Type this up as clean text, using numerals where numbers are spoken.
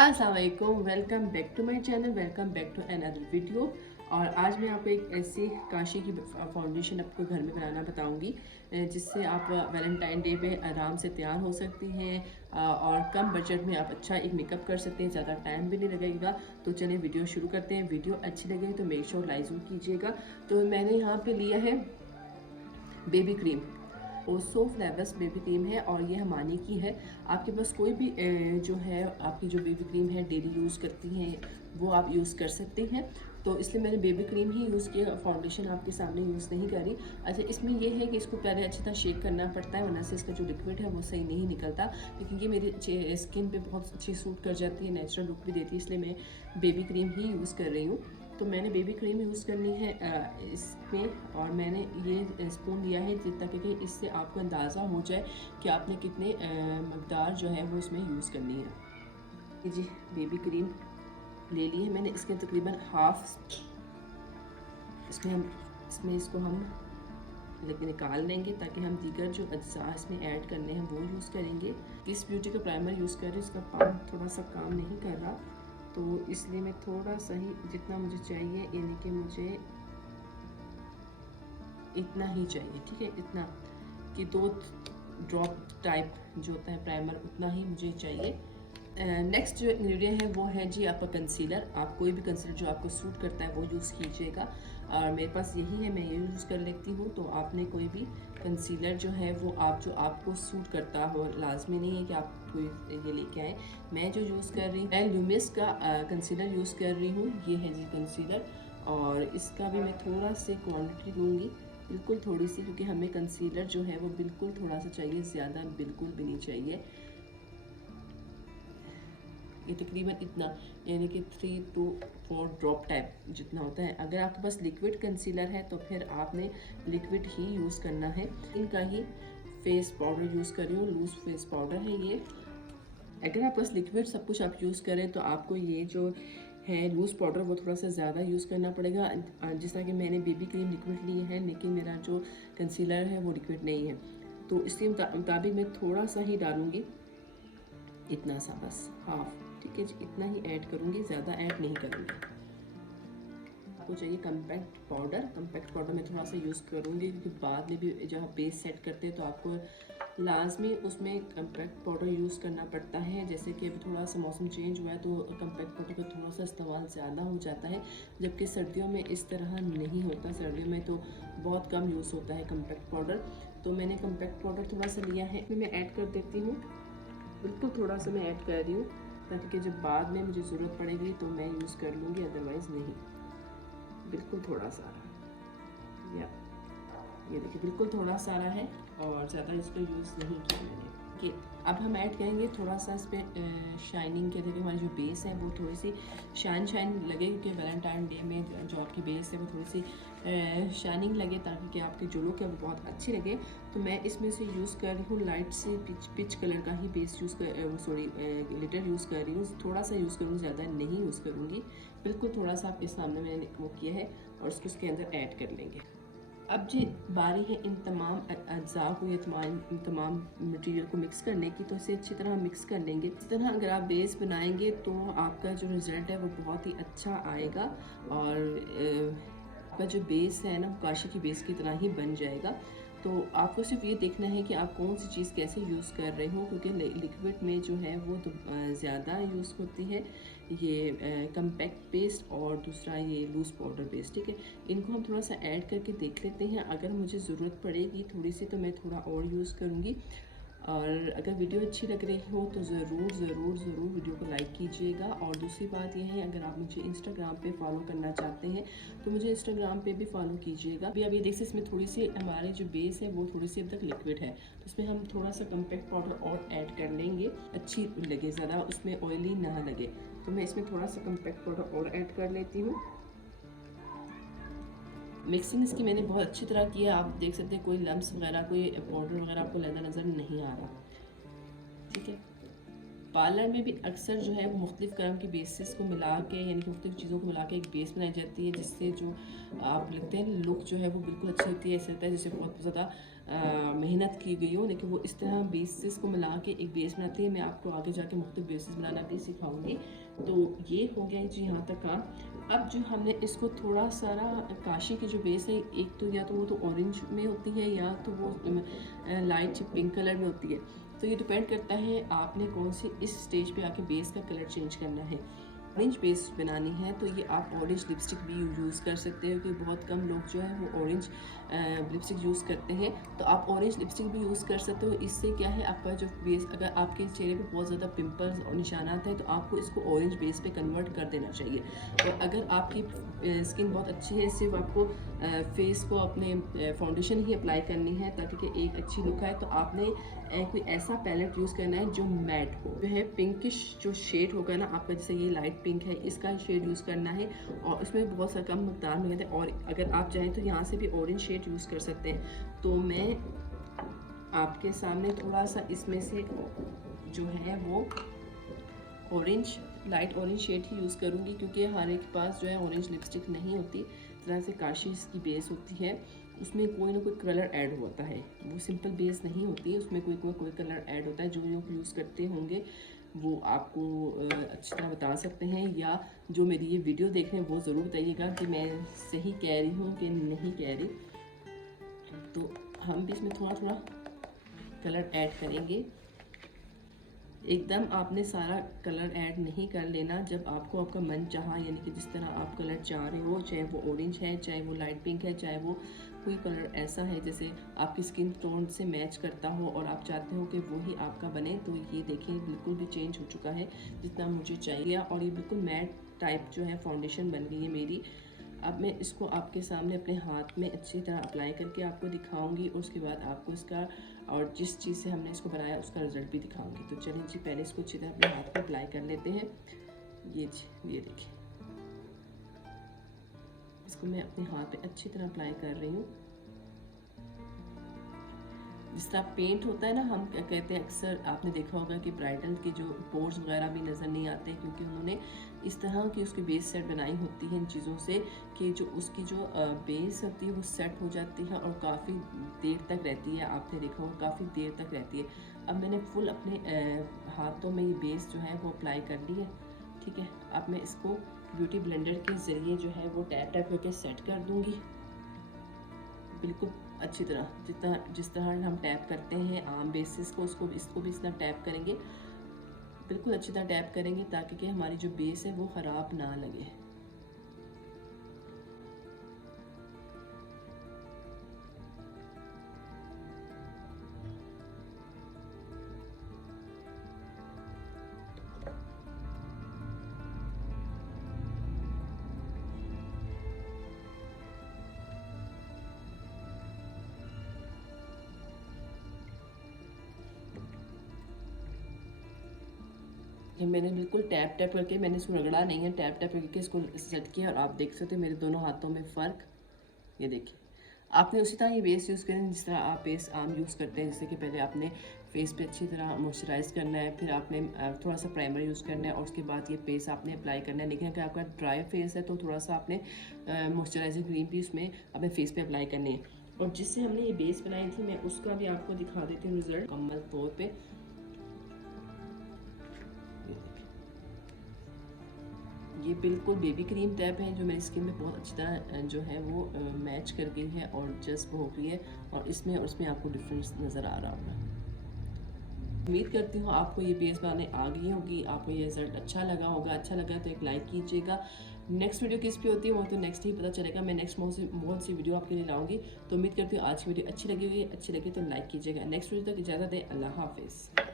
अस्सलाम वालेकुम, welcome back to my channel, welcome back to another video. और आज मैं आपको एक ऐसी काशी की फाउंडेशन आपको घर में बनाना बताऊंगी जिससे आप वैलेंटाइन डे पे आराम से तैयार हो सकती हैं और कम बजट में आप अच्छा एक मेकअप कर सकते हैं, ज़्यादा टाइम भी नहीं लगेगा। तो चलिए वीडियो शुरू करते हैं। वीडियो अच्छी लगे तो मेक श्योर लाइक ज़रूर कीजिएगा। तो मैंने यहाँ पे लिया है बेबी क्रीम, ओसो फ्लेवर्स बेबी क्रीम है और ये हमानी की है। आपके पास कोई भी जो है आपकी जो बेबी क्रीम है डेली यूज़ करती हैं वो आप यूज़ कर सकते हैं। तो इसलिए मैंने बेबी क्रीम ही यूज़ किया, फाउंडेशन आपके सामने यूज़ नहीं करी। अच्छा, इसमें ये है कि इसको पहले अच्छी तरह शेक करना पड़ता है, वरना से इसका जो लिक्विड है वो सही नहीं निकलता। लेकिन ये मेरी स्किन पे बहुत अच्छी सूट कर जाती है, नेचुरल लुक भी देती है, इसलिए मैं बेबी क्रीम ही यूज़ कर रही हूँ। तो मैंने बेबी क्रीम यूज़ करनी है इसमें, और मैंने ये स्पून लिया है ताकि कि इससे आपको अंदाज़ा हो जाए कि आपने कितने मकदार जो है वो इसमें यूज़ करनी है। ये जी बेबी क्रीम ले ली है मैंने, इसके तकरीबन हाफ इसमें इसको हम लेकिन निकाल लेंगे ताकि हम दीगर जो अज्जा इसमें ऐड करने हैं वो यूज़ करेंगे। किस ब्यूटी का प्राइमर यूज़ कर रही हूँ, इसका पानी थोड़ा सा काम नहीं कर रहा, तो इसलिए मैं थोड़ा सा ही जितना मुझे चाहिए, यानी कि मुझे इतना ही चाहिए, ठीक है, इतना कि 2 ड्रॉप टाइप जो होता है प्राइमर उतना ही मुझे चाहिए। नेक्स्ट जो इंग्रेडिएंट है वो है जी आपका कंसीलर। आप कोई भी कंसीलर जो आपको सूट करता है वो यूज़ कीजिएगा, और मेरे पास यही है, मैं ये यूज़ कर लेती हूँ। तो आपने कोई भी कंसीलर जो है वो आप जो आपको सूट करता हो, लाजमी नहीं है कि आप कोई ये लेके आए। मैं जो यूज़ कर रही हूँ, मैं ल्यूमिस का कंसीलर यूज़ कर रही हूँ, ये है जी कंसीलर। और इसका भी मैं थोड़ा सी क्वान्टिटी लूँगी, बिल्कुल थोड़ी सी, क्योंकि हमें कंसीलर जो है वो बिल्कुल थोड़ा सा चाहिए, ज़्यादा बिल्कुल भी नहीं चाहिए। ये तकरीबन इतना, यानी कि 3 to 4 ड्रॉप टाइप जितना होता है। अगर आपके पास लिक्विड कंसीलर है तो फिर आपने लिक्विड ही यूज़ करना है। इनका ही फेस पाउडर यूज़ कर रही हूँ, लूज़ फेस पाउडर है ये। अगर आपके पास लिक्विड सब कुछ आप यूज़ करें तो आपको ये जो है लूज़ पाउडर वो थोड़ा सा ज़्यादा यूज़ करना पड़ेगा। जिस तरह कि मैंने बेबी क्रीम लिक्विड ली है, लेकिन मेरा जो कंसीलर है वो लिक्विड नहीं है, तो इसके मुताबिक मैं थोड़ा सा ही डालूँगी, इतना सा बस हाफ, ठीक है जी, इतना ही ऐड करूँगी, ज़्यादा ऐड नहीं करूँगी। आपको चाहिए कम्पैक्ट पाउडर, कम्पैक्ट पाउडर मैं थोड़ा सा यूज़ करूँगी क्योंकि बाद में भी जब आप बेस सेट करते हैं तो आपको लाजमी उसमें कम्पैक्ट पाउडर यूज़ करना पड़ता है। जैसे कि अभी थोड़ा सा मौसम चेंज हुआ है तो कम्पैक्ट पाउडर का थोड़ा सा इस्तेमाल ज़्यादा हो जाता है, जबकि सर्दियों में इस तरह नहीं होता। सर्दियों में तो बहुत कम यूज़ होता है कम्पैक्ट पाउडर। तो मैंने कम्पैक्ट पाउडर थोड़ा सा लिया है, मैं ऐड कर देती हूँ, बिल्कुल थोड़ा सा मैं ऐड कर रही हूँ ताकि कि जब बाद में मुझे ज़रूरत पड़ेगी तो मैं यूज़ कर लूँगी, अदरवाइज़ नहीं। बिल्कुल थोड़ा सारा, या ये देखिए बिल्कुल थोड़ा सारा है और ज़्यादा इसको यूज़ नहीं किया मैंने। कि अब हम ऐड करेंगे थोड़ा सा इस पर शाइनिंग के, देखिए हमारी जो बेस है वो थोड़ी सी शाइन लगे, क्योंकि वैलेंटाइन डे में जो आपकी बेस है वो थोड़ी सी शाइनिंग लगे ताकि कि आपकी जो लुक है वो बहुत अच्छी लगे। तो मैं इसमें से यूज़ कर रही हूँ लाइट से पिच कलर का ही बेस यूज़ कर, सॉरी ग्लिटर यूज़ कर रही हूँ। थोड़ा सा यूज़ करूँगी, ज़्यादा नहीं यूज़ करूँगी, बिल्कुल थोड़ा सा आपके सामने मैंने वो किया है, और उसको उसके अंदर ऐड कर लेंगे। अब जी बारी है इन तमाम अज्जा को, ये तमाम मटेरियल को मिक्स करने की। तो इसे अच्छी तरह मिक्स कर लेंगे। इस तरह अगर आप बेस बनाएंगे तो आपका जो रिज़ल्ट है वो बहुत ही अच्छा आएगा, और आपका जो बेस है ना वो काशी की बेस की तरह ही बन जाएगा। तो आपको सिर्फ ये देखना है कि आप कौन सी चीज़ कैसे यूज़ कर रहे हो, क्योंकि लिक्विड में जो है वो तो ज़्यादा यूज़ होती है ये कम्पैक्ट पेस्ट, और दूसरा ये लूज़ पाउडर पेस्ट, ठीक है। इनको हम थोड़ा सा ऐड करके देख लेते हैं, अगर मुझे ज़रूरत पड़ेगी थोड़ी सी तो मैं थोड़ा और यूज़ करूँगी। और अगर वीडियो अच्छी लग रही हो तो ज़रूर ज़रूर ज़रूर वीडियो को लाइक कीजिएगा। और दूसरी बात यह है, अगर आप मुझे इंस्टाग्राम पे फॉलो करना चाहते हैं तो मुझे इंस्टाग्राम पे भी फॉलो कीजिएगा। अभी आप ये देख सकते इसमें थोड़ी सी हमारी जो बेस है वो थोड़ी सी अब तक लिक्विड है, तो इसमें हम थोड़ा सा कम्पैक्ट पाउडर और ऐड कर लेंगे, अच्छी लगे, ज़्यादा उसमें ऑयली ना लगे। तो मैं इसमें थोड़ा सा कम्पैक्ट पाउडर और ऐड कर लेती हूँ। मिक्सिंग इसकी मैंने बहुत अच्छी तरह की है, आप देख सकते हैं कोई लम्स वगैरह, कोई पाउडर वगैरह आपको लगा नज़र नहीं आ रहा, ठीक है। पार्लर में भी अक्सर जो है वो मुख्तलिफ़ कलम की बेसिस को मिला के, यानी कि मुख्तलिफ़ चीज़ों को मिला के एक बेस बनाई जाती है, जिससे जो आप लगते हैं लुक जो है वो बिल्कुल अच्छी होती है। ऐसा लगता है जैसे बहुत ज़्यादा मेहनत की गई हो, लेकिन वो इस तरह बेसिस को मिला के एक बेस बनाती है। मैं आपको आगे जाके मुख्तलिफ़ बेसिस बनाना भी सिखाऊंगी। तो ये हो गया जी यहाँ तक काम। अब जो हमने इसको थोड़ा सारा काशी की जो बेस है, एक तो या तो वो तो ऑरेंज में होती है या तो वो लाइट पिंक कलर में होती है। तो ये डिपेंड करता है आपने कौन सी इस स्टेज पे आके बेस का कलर चेंज करना है। ऑरेंज बेस बनानी है तो ये आप ऑरेंज लिपस्टिक भी यूज़ कर सकते हो, क्योंकि बहुत कम लोग जो है वो ऑरेंज लिपस्टिक यूज़ करते हैं। तो आप ऑरेंज लिपस्टिक भी यूज़ कर सकते हो। इससे क्या है, आपका जो बेस, अगर आपके चेहरे पे बहुत ज़्यादा पिंपल्स और निशानात हैं तो आपको इसको ऑरेंज बेस पे कन्वर्ट कर देना चाहिए। और अगर आपकी स्किन बहुत अच्छी है, सिर्फ आपको फेस को अपने फाउंडेशन ही अप्लाई करनी है ताकि कि एक अच्छी लुक आए, तो आपने कोई ऐसा पैलेट यूज़ करना है जो मैट हो, जो है पिंकिश जो शेड होगा ना आपका, जैसे ये लाइट पिंक है, इसका शेड यूज़ करना है। और उसमें बहुत सा कम मकदार में कहते हैं, और अगर आप चाहें तो यहाँ से भी ऑरेंज शेड यूज़ कर सकते हैं। तो मैं आपके सामने थोड़ा सा इसमें से जो है वो ऑरेंज, लाइट ऑरेंज शेड ही यूज़ करूँगी, क्योंकि हर एक के पास जो है ऑरेंज लिपस्टिक नहीं होती। इस तरह से काशी इसकी बेस होती है, उसमें कोई ना कोई कलर ऐड होता है, वो सिंपल बेस नहीं होती है, उसमें कोई कलर ऐड होता है। जो लोग यूज़ करते होंगे वो आपको अच्छी तरह बता सकते हैं, या जो मेरी ये वीडियो देख रहे हैं वो ज़रूर बताइएगा कि मैं सही कह रही हूँ कि नहीं कह रही। तो हम भी इसमें थोड़ा थोड़ा कलर ऐड करेंगे। एकदम आपने सारा कलर ऐड नहीं कर लेना। जब आपको आपका मन चाहा, यानी कि जिस तरह आप कलर चाह रहे हो, चाहे वो ऑरेंज है, चाहे वो लाइट पिंक है, चाहे वो कोई कलर ऐसा है जैसे आपकी स्किन टोन से मैच करता हो और आप चाहते हो कि वो ही आपका बने, तो ये देखिए बिल्कुल भी चेंज हो चुका है जितना मुझे चाहिए, और ये बिल्कुल मैट टाइप जो है फाउंडेशन बन गई है मेरी। अब मैं इसको आपके सामने अपने हाथ में अच्छी तरह अप्लाई करके आपको दिखाऊंगी, और उसके बाद आपको इसका और जिस चीज़ से हमने इसको बनाया उसका रिजल्ट भी दिखाऊंगी। तो चलिए जी, पहले इसको अच्छी तरह अपने हाथ में अप्लाई कर लेते हैं। ये जी, ये देखिए, इसको मैं अपने हाथ पे अच्छी तरह अप्लाई कर रही हूँ। जिस तरह पेंट होता है ना, हम क्या कहते हैं, अक्सर आपने देखा होगा कि ब्राइडल के जो पोर्स वगैरह भी नज़र नहीं आते, क्योंकि उन्होंने इस तरह की उसकी बेस सेट बनाई होती है इन चीज़ों से कि जो उसकी जो बेस होती है वो सेट हो जाती है और काफ़ी देर तक रहती है। आपने देखा होगा काफ़ी देर तक रहती है। अब मैंने फुल अपने हाथों में ये बेस जो है वो अप्लाई कर ली है, ठीक है। अब मैं इसको ब्यूटी ब्लेंडर के ज़रिए जो है वो टैप टैप करके सेट कर दूँगी बिल्कुल अच्छी तरह। जिस तरह हम टैप करते हैं आम बेसिस को, इसको भी इस तरह टैप करेंगे, बिल्कुल अच्छी तरह टैप करेंगे ताकि कि हमारी जो बेस है वो ख़राब ना लगे। ये मैंने बिल्कुल टैप टैप करके, मैंने इसको रगड़ा नहीं है, टैप टैप करके इसको सेट किया, और आप देख सकते हैं मेरे दोनों हाथों में फ़र्क। ये देखिए, आपने उसी तरह ये बेस यूज़ करें जिस तरह आप बेस आम यूज़ करते हैं। जैसे कि पहले आपने फेस पे अच्छी तरह मॉइस्चराइज़ करना है, फिर आपने थोड़ा सा प्राइमर यूज़ करना है, और उसके बाद ये बेस आपने अप्लाई करना है। लेकिन अगर आपका ड्राई फेस है तो थोड़ा सा आपने मॉइस्चराइजिंग क्रीम भी उसमें अपने फेस पे अप्लाई करनी है। और जिससे हमने ये बेस बनाई थी, मैं उसका भी आपको दिखा देती हूँ रिज़ल्ट मुकम्मल तौर पर। ये बिल्कुल बेबी क्रीम टाइप है जो मेरी स्किन में बहुत अच्छी तरह जो है वो मैच कर गई है और जज्ब हो गई है, और उसमें आपको डिफरेंस नज़र आ रहा होगा। उम्मीद करती हूँ आपको ये बेस बनाने आ गई होगी, आपको ये रिजल्ट अच्छा लगा होगा। अच्छा लगा तो एक लाइक कीजिएगा। नेक्स्ट वीडियो किस पे होती है वो तो नेक्स्ट ही पता चलेगा। मैं नेक्स्ट बहुत सी वीडियो आपके लिए लाऊंगी। तो उम्मीद करती हूँ आज की वीडियो अच्छी लगी होगी। अच्छी लगी तो लाइक कीजिएगा। नेक्स्ट वीडियो तक इजाज़त दें। अल्लाह हाफिज़।